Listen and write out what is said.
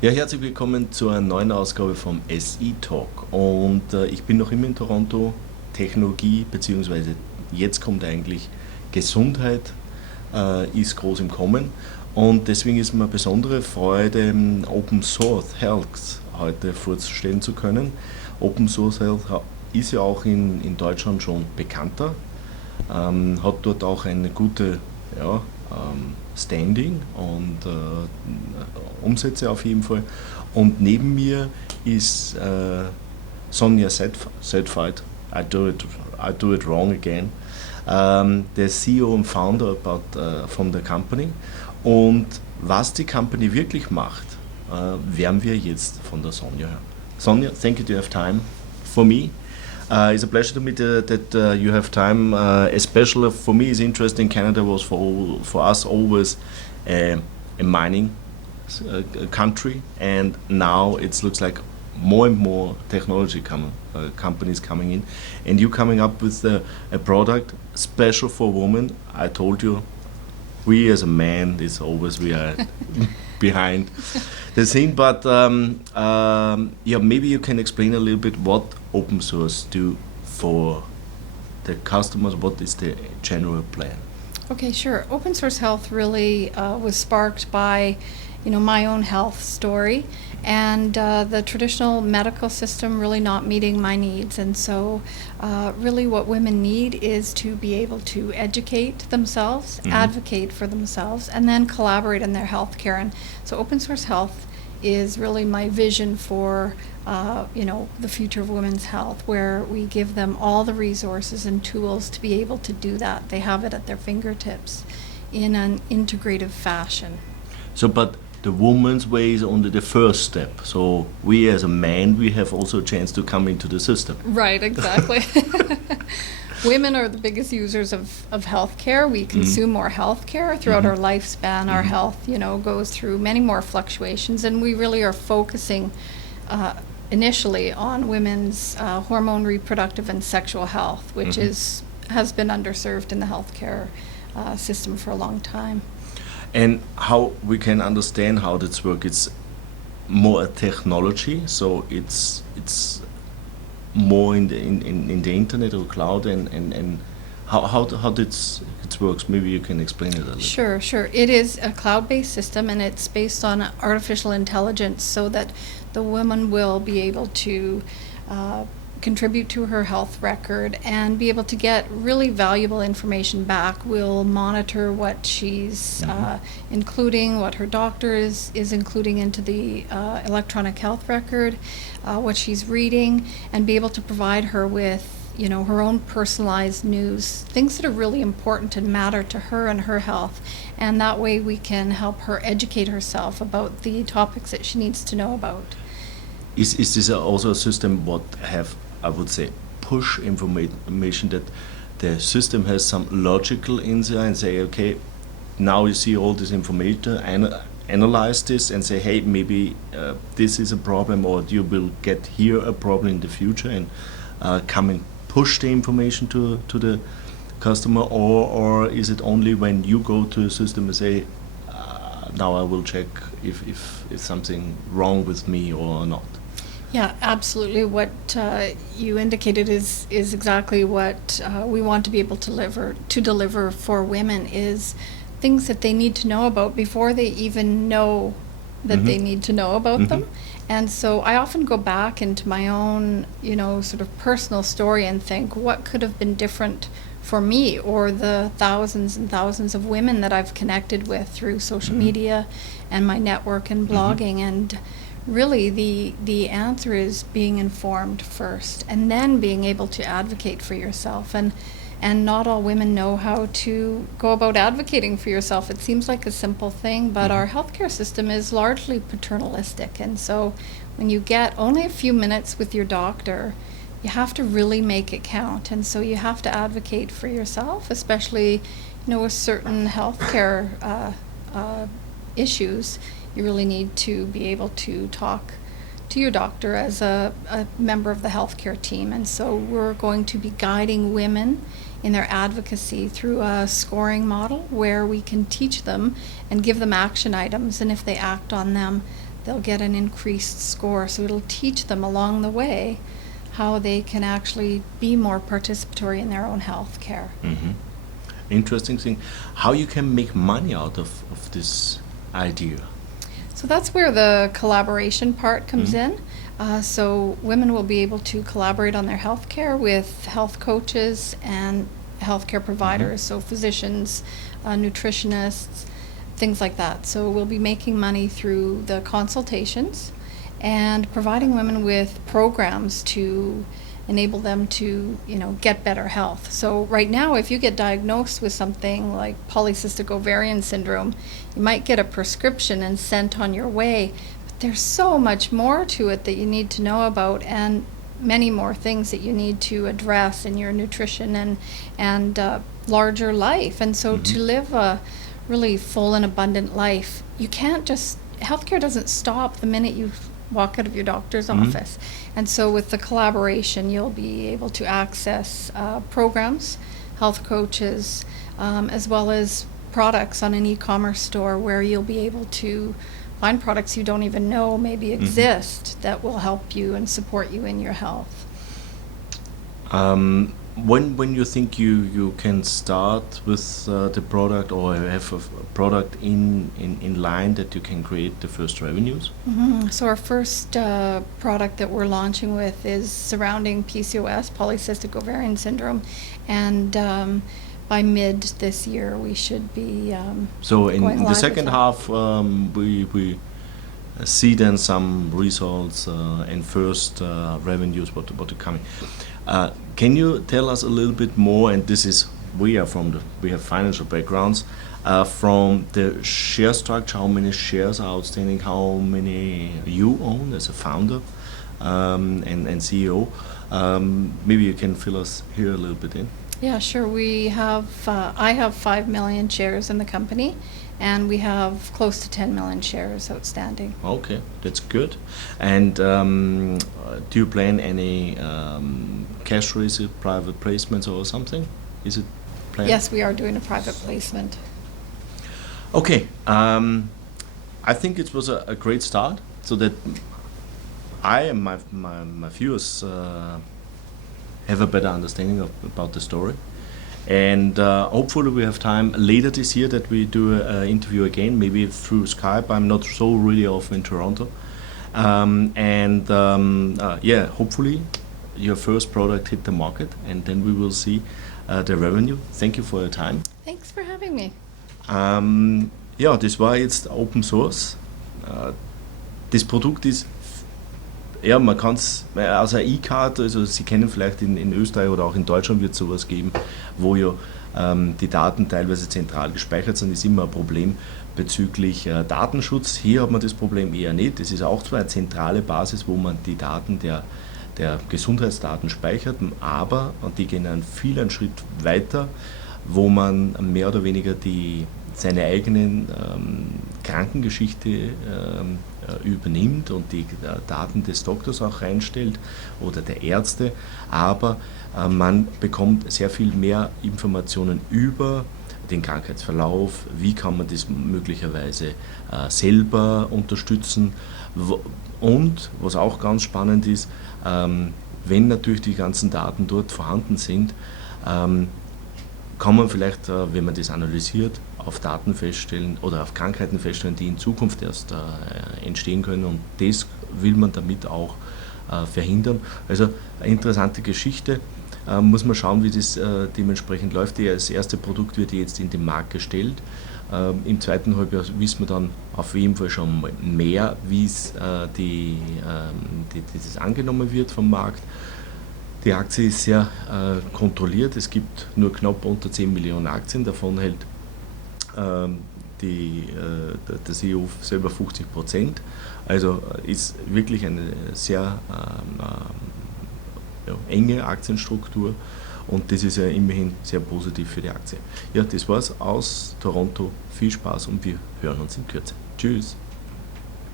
Ja, herzlich willkommen zu einer neuen Ausgabe vom SI Talk. Und ich bin noch immer in Toronto. Technologie, beziehungsweise jetzt kommt eigentlich Gesundheit, ist groß im Kommen. Und deswegen ist mir eine besondere Freude, Open Source Health heute vorzustellen zu können. Open Source Health ist ja auch in Deutschland schon bekannter, hat dort auch eine gute Standing und Umsätze auf jeden Fall. Und neben mir ist Sonya Satveit, I do it wrong again, der CEO und Founder von der Company. Und was die Company wirklich macht, werden wir jetzt von der Sonya hören. Sonya, thank you to have time for me. It's a pleasure to meet that you have time. Especially for me, it's interesting. Canada was for us always a mining country, and now it looks like more and more technology companies coming in, and you coming up with a product special for women. I told you, we as a man, it's always we are behind the scene, but maybe you can explain a little bit what open source do for the customers. What is the general plan? Okay, sure. Open source health really was sparked by, my own health story and the traditional medical system really not meeting my needs. And so really what women need is to be able to educate themselves, advocate for themselves, and then collaborate in their health care. And so open source health is really my vision for the future of women's health, where we give them all the resources and tools to be able to do that. They have it at their fingertips in an integrative fashion. So, but the woman's way is only the first step. So we as a man, we have also a chance to come into the system. Right, exactly. Women are the biggest users of healthcare. We consume more healthcare throughout our lifespan. Our health, goes through many more fluctuations, and we really are focusing initially on women's hormone, reproductive, and sexual health, which has been underserved in the healthcare system for a long time. And how we can understand how this works? It's more a technology, so it's more in the internet or cloud, and how it works. Maybe you can explain it a little. Sure. It is a cloud-based system, and it's based on artificial intelligence, so that the woman will be able to contribute to her health record and be able to get really valuable information back. We'll monitor what she's including, what her doctor is including into the electronic health record, what she's reading, and be able to provide her with her own personalized news, things that are really important and matter to her and her health. And that way we can help her educate herself about the topics that she needs to know about. Is this also a system what have, I would say, push information, that the system has some logical insight and say, okay, now you see all this information, analyze this and say, hey, maybe this is a problem, or you will get here a problem in the future, and come and push the information to the customer, or is it only when you go to a system and say, now I will check if something wrong with me or not? Yeah, absolutely. What you indicated is exactly what we want to be able to deliver for women, is things that they need to know about before they even know that they need to know about them. And so I often go back into my own, sort of personal story and think, what could have been different for me, or the thousands and thousands of women that I've connected with through social media and my network and blogging. And really the answer is being informed first, and then being able to advocate for yourself. And not all women know how to go about advocating for yourself. It seems like a simple thing, but our healthcare system is largely paternalistic. And so when you get only a few minutes with your doctor, you have to really make it count. And so you have to advocate for yourself, especially, with certain healthcare issues. You really need to be able to talk to your doctor as a member of the healthcare team. And so we're going to be guiding women in their advocacy through a scoring model, where we can teach them and give them action items, and if they act on them, they'll get an increased score. So it'll teach them along the way how they can actually be more participatory in their own health care. Mm-hmm. Interesting thing. How you can make money out of this idea? So that's where the collaboration part comes in. So women will be able to collaborate on their health care with health coaches and healthcare providers, so physicians, nutritionists, things like that. So we'll be making money through the consultations and providing women with programs to enable them to, get better health. So right now, if you get diagnosed with something like polycystic ovarian syndrome, you might get a prescription and sent on your way. But there's so much more to it that you need to know about, and many more things that you need to address in your nutrition and larger life. And so to live a really full and abundant life, you can't just, healthcare doesn't stop the minute you walk out of your doctor's office. And so with the collaboration, you'll be able to access programs, health coaches, as well as products on an e-commerce store where you'll be able to find products you don't even know maybe exist that will help you and support you in your health. When you think you can start with the product, or have a product in line that you can create the first revenues? So our first product that we're launching with is surrounding PCOS, polycystic ovarian syndrome, and by mid this year we should be so in going the live second with half we see then some results and first revenues what are coming. Can you tell us a little bit more, and this is, we have financial backgrounds, from the share structure, how many shares are outstanding, how many you own as a founder and CEO? Maybe you can fill us here a little bit in. Yeah, sure. We have, I have 5 million shares in the company, and we have close to 10 million shares outstanding. Okay, that's good. And do you plan any cash raise, private placements or something? Is it planned? Yes, we are doing a private placement. Okay, I think it was a great start, so that I and my viewers have a better understanding about the story. And hopefully we have time later this year that we do an interview again, maybe through Skype. I'm not so really often in Toronto. Hopefully your first product hit the market, and then we will see the revenue. Thank you for your time. Thanks for having me. Das war jetzt Open Source. Das Produkt ist, man kann es, also eine E-Card, also Sie kennen vielleicht in Österreich oder auch in Deutschland wird es sowas geben, wo ja die Daten teilweise zentral gespeichert sind, ist immer ein Problem bezüglich Datenschutz. Hier hat man das Problem eher nicht. Das ist auch zwar eine zentrale Basis, wo man die Daten der Gesundheitsdaten speichert, aber, und die gehen einen Schritt weiter, wo man mehr oder weniger seine eigenen Krankengeschichte übernimmt und die Daten des Doktors auch reinstellt oder der Ärzte, aber man bekommt sehr viel mehr Informationen über den Krankheitsverlauf, wie kann man das möglicherweise selber unterstützen, und was auch ganz spannend ist, wenn natürlich die ganzen Daten dort vorhanden sind, kann man vielleicht, wenn man das analysiert, auf Daten feststellen oder auf Krankheiten feststellen, die in Zukunft erst entstehen können, und das will man damit auch verhindern. Also eine interessante Geschichte, muss man schauen, wie das dementsprechend läuft. Das erste Produkt wird jetzt in den Markt gestellt. Im zweiten Halbjahr wissen wir dann auf jeden Fall schon mehr, wie es das angenommen wird vom Markt. Die Aktie ist sehr kontrolliert, es gibt nur knapp unter 10 Millionen Aktien, davon hält der CEO selber 50%, also ist wirklich eine sehr enge Aktienstruktur, und das ist ja immerhin sehr positiv für die Aktie. Ja, das war's aus Toronto, viel Spaß und wir hören uns in Kürze. Tschüss!